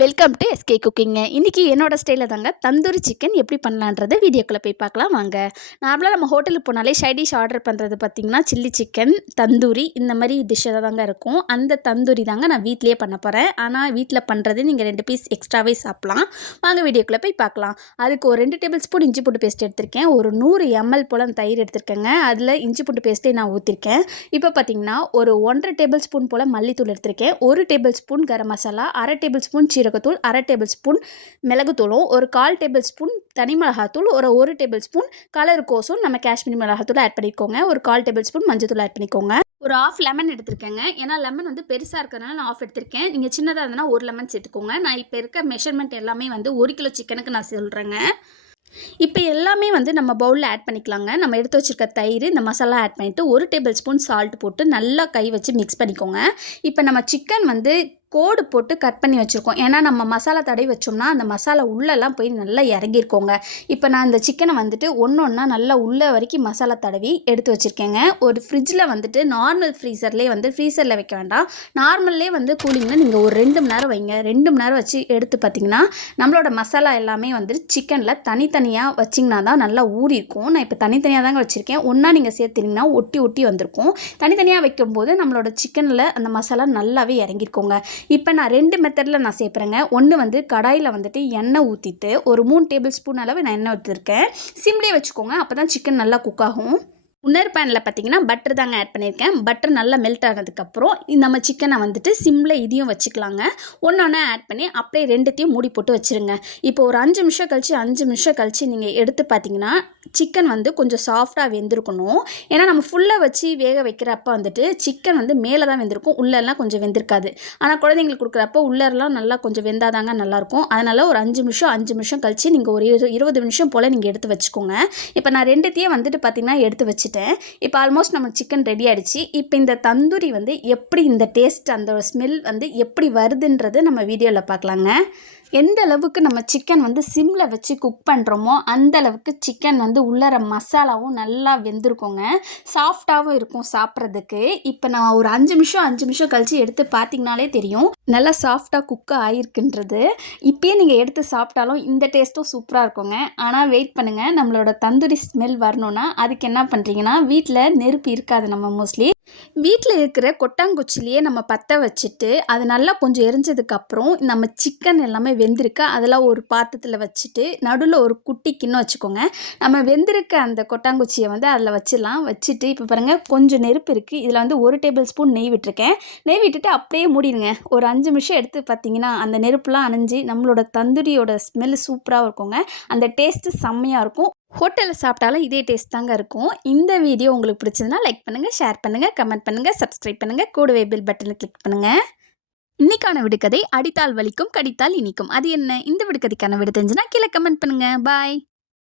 Welcome to SK குக்கிங்க. இன்றைக்கி என்னோட ஸ்டைலில் தாங்க தந்தூரி சிக்கன் எப்படி பண்ணலான்றது வீடியோக்குள்ளே போய் பார்க்கலாம் வாங்க. நார்மலாக நம்ம ஹோட்டலுக்கு போனாலே சைட் டிஷ் ஆர்டர் பண்ணுறது பார்த்திங்கன்னா சில்லி சிக்கன், தந்தூரி இந்த மாதிரி டிஷ்ஷாக தாங்க இருக்கும். அந்த தந்தூரி தாங்க நான் வீட்லேயே பண்ண போகிறேன். ஆனால் வீட்டில் பண்ணுறது நீங்கள் 2 பீஸ் எக்ஸ்ட்ராவே சாப்பிட்லாம். வாங்க வீடியோக்குள்ளே போய் பார்க்கலாம். அதுக்கு ஒரு 2 டேபிள் ஸ்பூன் இஞ்சி பூண்டு பேஸ்ட் எடுத்திருக்கேன். ஒரு 100 ml போல் தயிர் எடுத்திருக்கேங்க. அதில் இஞ்சி பூண்டு பேஸ்ட்டே நான் ஊற்றிருக்கேன். இப்போ பார்த்திங்கன்னா ஒரு 1.5 டேபிள் ஸ்பூன் போல் மல்லித்தூள் எடுத்திருக்கேன். 1 table spoon garam masala, 1/2 table spoon சீரகத்தூள், 1/2 டேபிள் ஸ்பூன் மிளகுத்தூளும், ஒரு 1/4 டேபிள் ஸ்பூன் தனி மிளகாத்தூள், ஒரு 1 டேபிள் ஸ்பூன் கலருக்கோசம் நம்ம காஷ்மீரி மிளகாத்தூள் ஆட் பண்ணிக்கோங்க. ஒரு 1/4 டேபிள் ஸ்பூன் மஞ்சத்தூள் ஆட் பண்ணிக்கோங்க. ஒரு ஆஃப் லெமன் எடுத்திருக்கேங்க. ஏன்னா லெமன் வந்து பெருசாக இருக்கிறதுனால நான் ஆஃப் எடுத்திருக்கேன். நீங்கள் சின்னதாக இருந்ததுன்னா ஒரு லெமன் சேர்த்துக்கோங்க. நான் இப்போ இருக்க மெஷர்மெண்ட் எல்லாமே வந்து 1 கிலோ சிக்கனுக்கு நான் சொல்கிறேங்க. இப்போ எல்லாமே வந்து நம்ம பவுலில் ஆட் பண்ணிக்கலாங்க. நம்ம எடுத்து வச்சுருக்க தயிர், இந்த மசாலா ஆட் பண்ணிவிட்டு 1 டேபிள் ஸ்பூன் சால்ட் போட்டு நல்லா கை வச்சு மிக்ஸ் பண்ணிக்கோங்க. இப்போ நம்ம சிக்கன் வந்து கோடு போட்டு கட் பண்ணி வச்சுருக்கோம். ஏன்னா நம்ம மசாலா தடவி வச்சோம்னா அந்த மசாலா உள்ளெல்லாம் போய் நல்லா இறங்கியிருக்கோங்க. இப்போ நான் இந்த சிக்கனை வந்துட்டு ஒன்றா நல்லா உள்ள வரைக்கும் மசாலா தடவி எடுத்து வச்சுருக்கேங்க. ஒரு ஃப்ரிட்ஜில் வந்துட்டு நார்மல் ஃப்ரீசர்லேயே வந்து ஃப்ரீசரில் வைக்க வேண்டாம், நார்மல்லே வந்து கூலிங்கில் நீங்கள் ஒரு 2 மணி நேரம் வைங்க. 2 மணி நேரம் வச்சு எடுத்து பார்த்திங்கன்னா நம்மளோட மசாலா எல்லாமே வந்துட்டு சிக்கனில் தனித்தனியாக வச்சிங்கன்னா தான் நல்லா ஊறி இருக்கும். நான் இப்போ தனித்தனியாக தாங்க வச்சுருக்கேன். ஒன்றா நீங்கள் சேர்த்துட்டிங்கன்னா ஒட்டி ஒட்டி வந்திருக்கும். தனித்தனியாக வைக்கும்போது நம்மளோட சிக்கனில் அந்த மசாலா நல்லாவே இறங்கியிருக்கோங்க. இப்போ நான் 2 மெத்தடில் நான் சேர்க்குறேங்க. ஒன்று வந்து கடாயில் வந்துட்டு எண்ணெய் ஊற்றிட்டு ஒரு 3 டேபிள் ஸ்பூன் அளவு நான் எண்ணெய் ஊற்றிருக்கேன். சிம்லேயே வச்சுக்கோங்க, அப்போ தான் சிக்கன் நல்லா குக் ஆகும். இன்னொரு பேனில் பார்த்தீங்கன்னா பட்டர் தாங்க ஆட் பண்ணியிருக்கேன். பட்டர் நல்லா மெல்ட் ஆனதுக்கப்புறம் நம்ம சிக்கனை வந்துட்டு சிம்மில் இதையும் வச்சுக்கலாங்க. ஒன்றா ஆட் பண்ணி அப்படியே 2த்தையும் மூடி போட்டு வச்சுருங்க. இப்போ ஒரு 5 நிமிஷம் கழித்து நீங்கள் எடுத்து பார்த்தீங்கன்னா சிக்கன் வந்து கொஞ்சம் சாஃப்டாக வெந்திருக்கணும். ஏன்னா நம்ம ஃபுல்லாக வச்சு வேக வைக்கிறப்ப வந்துட்டு சிக்கன் வந்து மேலே தான் வெந்திருக்கும், உள்ளெல்லாம் கொஞ்சம் வெந்திருக்காது. ஆனால் குழந்தைங்களுக்கு கொடுக்குறப்ப உள்ளெல்லாம் நல்லா கொஞ்சம் வெந்தாதாங்க நல்லாயிருக்கும். அதனால் ஒரு 5 நிமிஷம் கழித்து நீங்கள் ஒரு 20 நிமிஷம் போல் நீங்கள் எடுத்து வச்சுக்கோங்க. இப்போ நான் 2த்தையும் வந்துட்டு பார்த்திங்கன்னா எடுத்து வச்சுட்டேன். இப்போ ஆல்மோஸ்ட் நம்ம சிக்கன் ரெடி ஆகிடுச்சு. இப்போ இந்த தந்தூரி வந்து எப்படி இந்த டேஸ்ட் அந்த ஸ்மெல் வந்து எப்படி வருதுன்றது நம்ம வீடியோவில் பார்க்கலாங்க. எந்த அளவுக்கு நம்ம சிக்கன் வந்து சிம்மில் வச்சு குக் பண்ணுறோமோ அந்த அளவுக்கு சிக்கன் வந்து உள்ளர மசாலாவும் நல்லா வெந்திருக்குங்க, சாஃப்டாகவும் இருக்கும் சாப்பிட்றதுக்கு. இப்போ நான் ஒரு 5 நிமிஷம் கழித்து எடுத்து பார்த்திங்கனாலே தெரியும் நல்லா சாஃப்டாக குக் ஆகிருக்குன்றது. இப்போயே நீங்கள் எடுத்து சாப்பிட்டாலும் இந்த டேஸ்ட்டும் சூப்பராக இருக்குங்க. ஆனால் வெயிட் பண்ணுங்கள், நம்மளோட தந்தூரி ஸ்மெல் வரணுன்னா அதுக்கு என்ன பண்ணுறீங்கன்னா, வீட்டில் நெருப்பு இருக்காது. நம்ம மோஸ்ட்லி வீட்டில் இருக்கிற கொட்டாங்குச்சிலேயே நம்ம பற்ற வச்சுட்டு அது நல்லா கொஞ்சம் எரிஞ்சதுக்கப்புறம் நம்ம சிக்கன் எல்லாமே வெந்திருக்கு அதெல்லாம் ஒரு பாத்திரத்தில் வச்சுட்டு நடுவில் ஒரு குட்டி கிண்ணம் வச்சுக்கோங்க. நம்ம வெந்திருக்க அந்த கொட்டாங்குச்சியை வந்து அதில் வச்சிடலாம். வச்சுட்டு இப்போ பாருங்கள் கொஞ்சம் நெருப்பு இருக்குது. இதில் வந்து 1 டேபிள் ஸ்பூன் நெய் விட்டுருக்கேன். நெய் விட்டுட்டு அப்படியே மூடிடுங்க. ஒரு 5 நிமிஷம் எடுத்து பார்த்தீங்கன்னா அந்த நெருப்புலாம் அணைஞ்சு நம்மளோட தந்தூரியோட ஸ்மெல் சூப்பராக இருக்குங்க. அந்த டேஸ்ட்டு செம்மையாக இருக்கும். ஹோட்டலில் சாப்பிட்டாலும் இதே டேஸ்ட் தாங்க இருக்கும். இந்த வீடியோ உங்களுக்கு பிடிச்சதுன்னா லைக் பண்ணுங்கள், ஷேர் பண்ணுங்கள், கமெண்ட் பண்ணுங்கள், சப்ஸ்கிரைப் பண்ணுங்கள், கூடவே பெல் பட்டனை கிளிக் பண்ணுங்கள். இன்னைக்கான விடுகதை அடித்தால் வலிக்கும் கடித்தால் இனிக்கும். அது என்ன? இந்த விடுகதைக்கான விடு தெரிஞ்சுன்னா கீழே கமெண்ட் பண்ணுங்கள். பாய்.